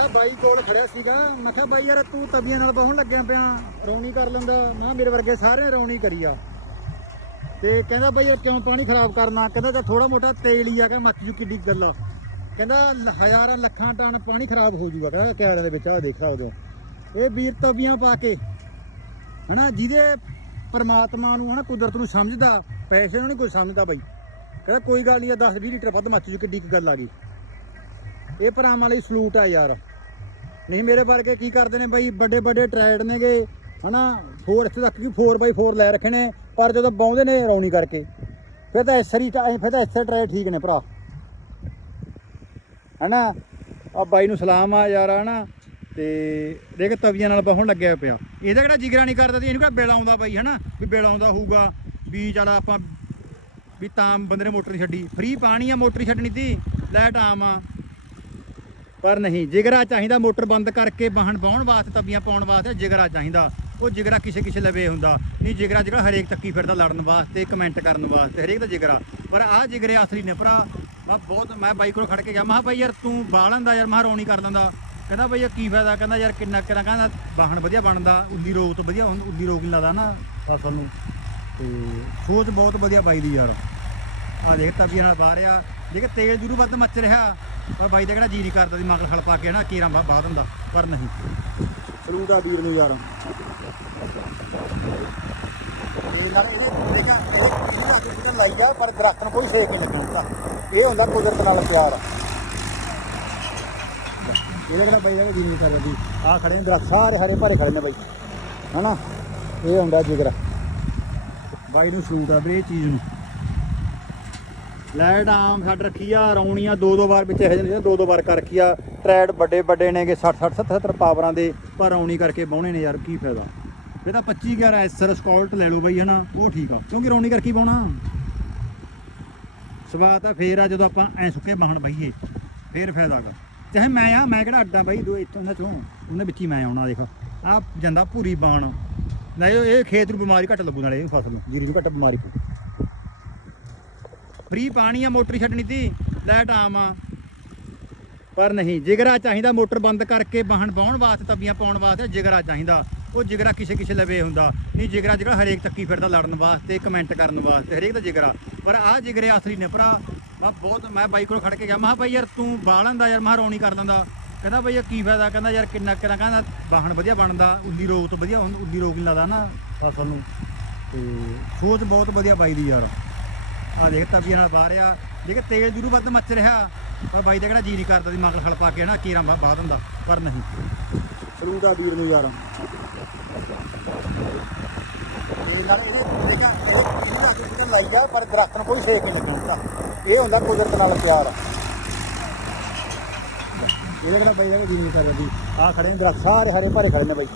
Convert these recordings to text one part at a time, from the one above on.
ਮੈਂ ਬਾਈ ਕੋਲ ਖੜਿਆ ਸੀਗਾ। ਮੈਂ ਕਿਹਾ, ਬਾਈ ਯਾਰ, ਤੂੰ ਤਵੀਆਂ ਨਾਲ ਬਹੁਣ ਲੱਗਿਆ ਪਿਆ, ਰੌਣੀ ਕਰ ਲੈਂਦਾ। ਮੈਂ, ਮੇਰੇ ਵਰਗੇ ਸਾਰੇ ਰੌਣੀ ਕਰੀ ਆ। ਤੇ ਕਹਿੰਦਾ, ਬਾਈ ਯਾਰ, ਕਿਉਂ ਪਾਣੀ ਖਰਾਬ ਕਰਨਾ? ਕਹਿੰਦਾ ਤੇ ਥੋੜਾ ਮੋਟਾ ਤੇਲ ਹੀ ਆ ਕਿ ਮੱਚ ਜੂ ਕਿੱਡੀ ਗੱਲ ਆ। ਕਹਿੰਦਾ, ਹਜ਼ਾਰਾਂ ਲੱਖਾਂ ਟਨ ਪਾਣੀ ਖਰਾਬ ਹੋ ਜੂਗਾ। ਕਹਿੰਦਾ ਕਿਆੜੇ ਦੇ ਵਿੱਚ ਆ ਦੇਖ ਸਕਦੇ ਹੋ। ਇਹ ਵੀਰ ਤਵੀਆਂ ਪਾ ਕੇ, ਹਨਾ, ਜਿਹਦੇ ਪਰਮਾਤਮਾ ਨੂੰ, ਹਨਾ, ਕੁਦਰਤ ਨੂੰ ਸਮਝਦਾ, ਪੈਸੇ ਨੂੰ ਨਹੀਂ ਕੋਈ ਸਮਝਦਾ ਬਾਈ। ਕਹਿੰਦਾ, ਕੋਈ ਗੱਲ ਨਹੀਂ ਆ 10 20 ਲੀਟਰ ਵੱਧ ਮੱਚ ਜੂ, ਕਿੱਡੀ ਕੁ ਗੱਲ ਆ ਗਈ। ਇਹ ਭਰਾਵਾਂ ਲਈ ਸਲੂਟ ਆ ਯਾਰ। ਨਹੀਂ ਮੇਰੇ ਵਰਗੇ ਕੀ ਕਰਦੇ ਨੇ ਬਾਈ? ਵੱਡੇ ਵੱਡੇ ਟਰੈਡ ਨੇਗੇ, ਹਨਾ? ਫੋਰ ਇੱਥੇ ਤੱਕ ਕਿ 4x4 ਲੈ ਰੱਖੇ ਨੇ, ਪਰ ਜਦੋਂ ਬਾਉਂਦੇ ਨੇ ਰੌਣੀ ਕਰਕੇ, ਫਿਰ ਤਾਂ ਐਸਰੀ ਫਿਰ ਤਾਂ ਐਸੇ ਟਰੈਡ ਠੀਕ ਨੇ ਭਰਾ। ਹਨਾ? ਆ ਬਾਈ ਨੂੰ ਸਲਾਮ ਆ ਯਾਰ, ਹਨਾ? ਤੇ ਦੇਖ ਤਵੀਆਂ ਨਾਲ ਬਹੁਣ ਲੱਗਿਆ ਪਿਆ। ਇਹਦਾ ਕਿਹੜਾ ਜਿਗਰਾ ਨਹੀਂ ਕਰਦਾ ਤੇ ਇਹਨੂੰ ਕਿਹੜਾ ਬਿਲ ਆਉਂਦਾ ਬਾਈ, ਹਨਾ? ਵੀ ਬਿਲ ਆਉਂਦਾ ਹੋਊਗਾ, ਵੀ ਚੱਲ ਆਪਾਂ ਵੀ ਤਾਂ ਬੰਦੇ ਨੇ ਮੋਟਰ ਛੱਡੀ। ਫ੍ਰੀ ਪਾਣੀ ਆ, ਮੋਟਰ ਛੱਡਣੀ ਤੀ ਲਾਈਟ ਆਮ ਆ। ਪਰ ਨਹੀਂ, ਜਿਗਰਾ ਚਾਹੀਦਾ ਮੋਟਰ ਬੰਦ ਕਰਕੇ ਵਾਹਣ ਬਾਉਣ ਵਾਸਤੇ ਤਬੀਆਂ ਪਾਉਣ ਵਾਸਤੇ ਜਿਗਰਾ ਚਾਹੀਦਾ। ਉਹ ਜਿਗਰਾ ਕਿਸੇ ਕਿਸੇ ਲਵੇ ਹੁੰਦਾ। ਨਹੀਂ, ਜਿਗਰਾ ਜਿਹੜਾ ਹਰੇਕ ਤੱਕੀ ਫਿਰਦਾ ਲੜਨ ਵਾਸਤੇ, ਕਮੈਂਟ ਕਰਨ ਵਾਸਤੇ, ਹਰੇਕ ਦਾ ਜਿਗਰਾ। ਪਰ ਆਹ ਜਿਗਰੇ ਅਸਲੀ ਨੇ ਭਰਾ, ਮੈਂ ਬਹੁਤ, ਮੈਂ ਬਾਈ ਕੋਲ ਖੜ ਕੇ ਗਿਆ। ਮੈਂ ਭਾਈ ਯਾਰ, ਤੂੰ ਬਾਲਣ ਦਾ ਯਾਰ? ਮੈਂ ਕਿਹਾ, ਰੌਣੀ ਕਰ ਦਿੰਦਾ ਕਹਿੰਦਾ ਬਈ ਇਹ ਕੀ ਫਾਇਦਾ? ਕਹਿੰਦਾ, ਯਾਰ, ਕਿੰਨਾ ਕਿੰਨਾ ਕਹਿੰਦਾ ਵਾਹਣ ਵਧੀਆ ਬਣਦਾ, ਉੱਲੀ ਰੋਗ ਤੋਂ ਵਧੀਆ ਹੁੰਦਾ, ਉੱਲੀ ਰੋਗ ਨਹੀਂ ਲੱਗਦਾ ਨਾ ਫਸਲ ਨੂੰ। ਤੇ ਸੋਚ ਬਹੁਤ ਵਧੀਆ ਬਾਈ ਦੀ ਯਾਰ। ਆ ਦੇਖ ਤਵੀਆਂ ਨਾਲ ਬਾਹਰ ਰਿਹਾ ਦੇਖ ਤੇਲ ਜਰੂਰ ਵੱਧ ਮੱਚ ਰਿਹਾ। ਪਰ ਬਾਈ ਦਾ ਕਿਹੜਾ ਜੀ ਨਹੀਂ ਕਰਦਾ ਦੀ ਮਗਰ ਖਲ ਪਾ ਕੇ ਨਾ ਕੀਰਾਂ ਬਾ ਬਾਹ ਦਿੰਦਾ ਪਰ ਨਹੀਂ। ਸਲੂਟ ਆ ਵੀਰ ਨੂੰ ਯਾਰ। ਇਹ ਨਾਲ ਇਹਦੇ ਦੇਖਾ ਇਹਦੇ ਇਹਦੇ ਅੱਗ ਲਾਈ ਆ, ਪਰ ਦਰਖਤ ਨੂੰ ਕੋਈ ਛੇਕ ਨਹੀਂ ਲੱਗਦਾ ਇਹ ਹੁੰਦਾ ਕੁਦਰਤ ਨਾਲ ਪਿਆਰ। ਇਹਦੇ ਕਿਹੜਾ ਬਾਈ ਦਾ ਜੀ ਨਹੀਂ ਕਰਦਾ ਦੀ ਆ ਖੜੇ ਨੇ ਦਰਖਤ, ਸਾਰੇ ਹਰੇ ਭਰੇ ਖੜੇ ਨੇ ਬਾਈ। ਹਨਾ? ਇਹ ਹੁੰਦਾ ਜਿਗਰ। ਬਾਈ ਨੂੰ ਸਲੂਟ ਆ ਵੀਰੇ ਇਹ ਚੀਜ਼ ਨੂੰ। ਲਾਈਟ ਆਮ ਛੱਡ ਰੱਖੀ ਆ, ਰੌਣੀਆਂ ਦੋ ਦੋ ਵਾਰ ਵਿੱਚ ਇਹ ਜਿਹੇ ਦੋ ਦੋ ਵਾਰ ਕਰ ਰੱਖੀ ਆ। ਟਰੈਡ ਵੱਡੇ ਵੱਡੇ ਨੇਗੇ 60 60 70 70 ਪਾਵਰਾਂ ਦੇ, ਪਰ ਰੌਣੀ ਕਰਕੇ ਬਾਉਣੇ ਨੇ ਯਾਰ, ਕੀ ਫਾਇਦਾ? ਇਹ ਤਾਂ 25 11 ਐਸਰ ਸਕਾਲਟ ਲੈ ਲਓ ਬਈ, ਹਨਾ? ਉਹ ਠੀਕ ਆ। ਕਿਉਂਕਿ ਰੌਣੀ ਕਰਕੇ ਹੀ ਸਵਾ ਤਾਂ ਫੇਰ ਆ ਜਦੋਂ ਆਪਾਂ ਐ ਸੁੱਕੇ ਬਾਹਣ ਬਈਏ, ਫੇਰ ਫਾਇਦਾ ਗਾ। ਚਾਹੇ ਮੈਂ ਆ, ਮੈਂ ਕਿਹੜਾ ਅੱਡਾ ਬਾਈ, ਦੋ ਇੱਥੋਂ ਦਾ ਚੋਂ। ਉਹਨੇ ਵਿੱਚ ਹੀ ਮੈਂ ਆਉਣਾ, ਦੇਖ। ਆ ਜਾਂਦਾ ਭੂਰੀ ਬਾਣ। ਲੈ ਇਹ ਖੇਤ ਨੂੰ ਬਿਮਾਰੀ ਘੱਟ ਲੱਗੂ ਨਾਲੇ, ਇਹ ਫਸਲ ਨੂੰ, ਜੀਰੀ ਨੂੰ ਘੱਟ ਬਿਮਾਰੀ ਪਊ। ਫ੍ਰੀ ਪਾਣੀ ਆ, ਮੋਟਰ ਛੱਡਣੀ ਤੀ, ਲਾਈਟ ਆਮ ਆ। ਪਰ ਨਹੀਂ, ਜਿਗਰਾ ਚਾਹੀਦਾ ਮੋਟਰ ਬੰਦ ਕਰਕੇ ਵਾਹਣ ਬਾਉਣ ਵਾਸਤੇ, ਤਵੀਆਂ ਪਾਉਣ ਵਾਸਤੇ, ਜਿਗਰਾ ਚਾਹੀਦਾ। ਉਹ ਜਿਗਰਾ ਕਿਸੇ ਕਿਸੇ ਲਵੇ ਹੁੰਦਾ। ਨਹੀਂ, ਜਿਗਰਾ ਜਿਹੜਾ ਹਰੇਕ ਤੱਕੀ ਫਿਰਦਾ ਲੜਨ ਵਾਸਤੇ ਕਮੈਂਟ ਕਰਨ ਵਾਸਤੇ, ਹਰੇਕ ਦਾ ਜਿਗਰਾ। ਪਰ ਆਹ ਜਿਗਰੇ ਅਸਲੀ ਨੇ ਭਰਾ ਮੈਂ ਬਹੁਤ, ਮੈਂ ਬਾਈਕ ਕੋਲ ਖੜ ਕੇ ਗਿਆ। ਮੈਂ ਭਾਈ ਯਾਰ ਤੂੰ ਬਾਲਣ ਦਾ ਯਾਰ, ਮੈਂ ਕਿਹਾ ਰੌਣੀ ਕਰ ਦਿੰਦਾ ਕਹਿੰਦਾ ਬਈ ਇਹ ਕੀ ਫਾਇਦਾ? ਕਹਿੰਦਾ ਯਾਰ ਕਿੰਨਾ ਕਿੰਨਾ ਕਹਿੰਦਾ ਵਾਹਣ ਵਧੀਆ ਬਣਦਾ, ਉੱਲੀ ਰੋਗ ਤੋਂ ਵਧੀਆ ਹੁੰਦਾ, ਉੱਲੀ ਰੋਗ ਨਹੀਂ ਲੱਗਦਾ ਨਾ ਫਸਲ ਨੂੰ। ਤੇ ਸੋਚ ਬਹੁਤ ਵਧੀਆ ਪਾਈ ਦੀ ਯਾਰ। ਆ ਦੇਖ ਤਵੀਆਂ ਨਾਲ ਬਾਹਰ ਰਿਹਾ ਦੇਖ ਤੇਲ ਜਰੂਰ ਵੱਧ ਮੱਚ ਰਿਹਾ। ਪਰ ਬਾਈ ਦਾ ਕਿਹੜਾ ਜੀਰੀ ਕਰਦਾ ਦੀ ਮਗਰ ਖਲ ਪਾ ਕੇ ਨਾ ਕੀਰਾਂ ਬਾਹ ਦਿੰਦਾ ਪਰ ਨਹੀਂ। ਸਲੂਟ ਆ ਵੀਰ ਨੂੰ ਯਾਰ। ਇਹ ਨਾਲ ਇਹਦੇ ਦੇਖਾ ਇਹਦੇ ਇਹਦੇ ਅੱਗ ਬੁਝਣ ਲਾਈ ਆ, ਪਰ ਦਰਖਤ ਨੂੰ ਕੋਈ ਛੇਕ ਨਹੀਂ ਲੱਗਦਾ ਇਹ ਹੁੰਦਾ ਕੁਦਰਤ ਨਾਲ ਪਿਆਰ। ਇਹਦੇ ਕਿਹੜਾ ਬਾਈ ਦਾ ਜੀ ਨਹੀਂ ਕਰਦਾ ਦੀ ਆ ਖੜੇ ਨੇ ਦਰਖਤ, ਸਾਰੇ ਹਰੇ ਭਰੇ ਖੜੇ ਨੇ ਬਾਈ।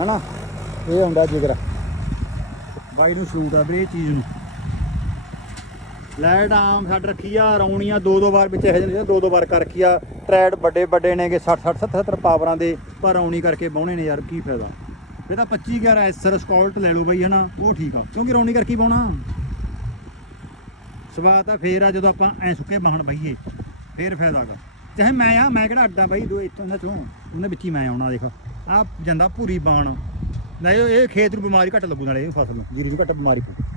ਹਨਾ? ਇਹ ਹੁੰਦਾ ਜਿਗਰ। ਬਾਈ ਨੂੰ ਸਲੂਟ ਆ ਵੀਰੇ ਇਹ ਚੀਜ਼ ਨੂੰ। ਲਾਈਟ ਆਮ ਛੱਡ ਰੱਖੀ ਆ, ਰੌਣੀਆਂ ਦੋ ਦੋ ਵਾਰ ਵਿੱਚ ਇਹ ਜਾਂਦੀਆਂ ਦੋ ਦੋ ਵਾਰ ਕਰ ਰੱਖੀ ਆ। ਟਰੈਡ ਵੱਡੇ ਵੱਡੇ ਨੇਗੇ 60 60 70 70 ਪਾਵਰਾਂ ਦੇ, ਪਰ ਰੌਣੀ ਕਰਕੇ ਬਾਉਣੇ ਨੇ ਯਾਰ, ਕੀ ਫਾਇਦਾ? ਇਹ ਤਾਂ 25 11 ਐਸਰ ਸਕਾਲਟ ਲੈ ਲਓ ਬਈ, ਹਨਾ? ਉਹ ਠੀਕ ਆ, ਕਿਉਂਕਿ ਰੌਣੀ ਕਰਕੇ ਹੀ ਬਾਉਣਾ ਸਵਾਦ ਤਾਂ ਫੇਰ ਆ ਜਦੋਂ ਆਪਾਂ ਐ ਸੁੱਕੇ ਬਾਹਣ ਬਈਏ, ਫੇਰ ਫਾਇਦਾ ਗਾ। ਚਾਹੇ ਮੈਂ ਆ, ਮੈਂ ਕਿਹੜਾ ਅੱਡਾ ਬਾਈ ਦੋ ਇੱਥੋਂ ਦਾ ਚੋਂ ਉਹਨੇ ਵਿੱਚ ਹੀ ਮੈਂ ਆਉਣਾ, ਦੇਖ। ਆ ਜਾਂਦਾ ਭੂਰੀ ਬਾਣ ਲੈ, ਇਹ ਖੇਤ ਨੂੰ ਬਿਮਾਰੀ ਘੱਟ ਲੱਗੂ ਨਾਲੇ, ਇਹ ਫਸਲ ਨੂੰ, ਜੀਰੀ ਨੂੰ ਘੱਟ ਬਿਮਾਰੀ ਪਊ।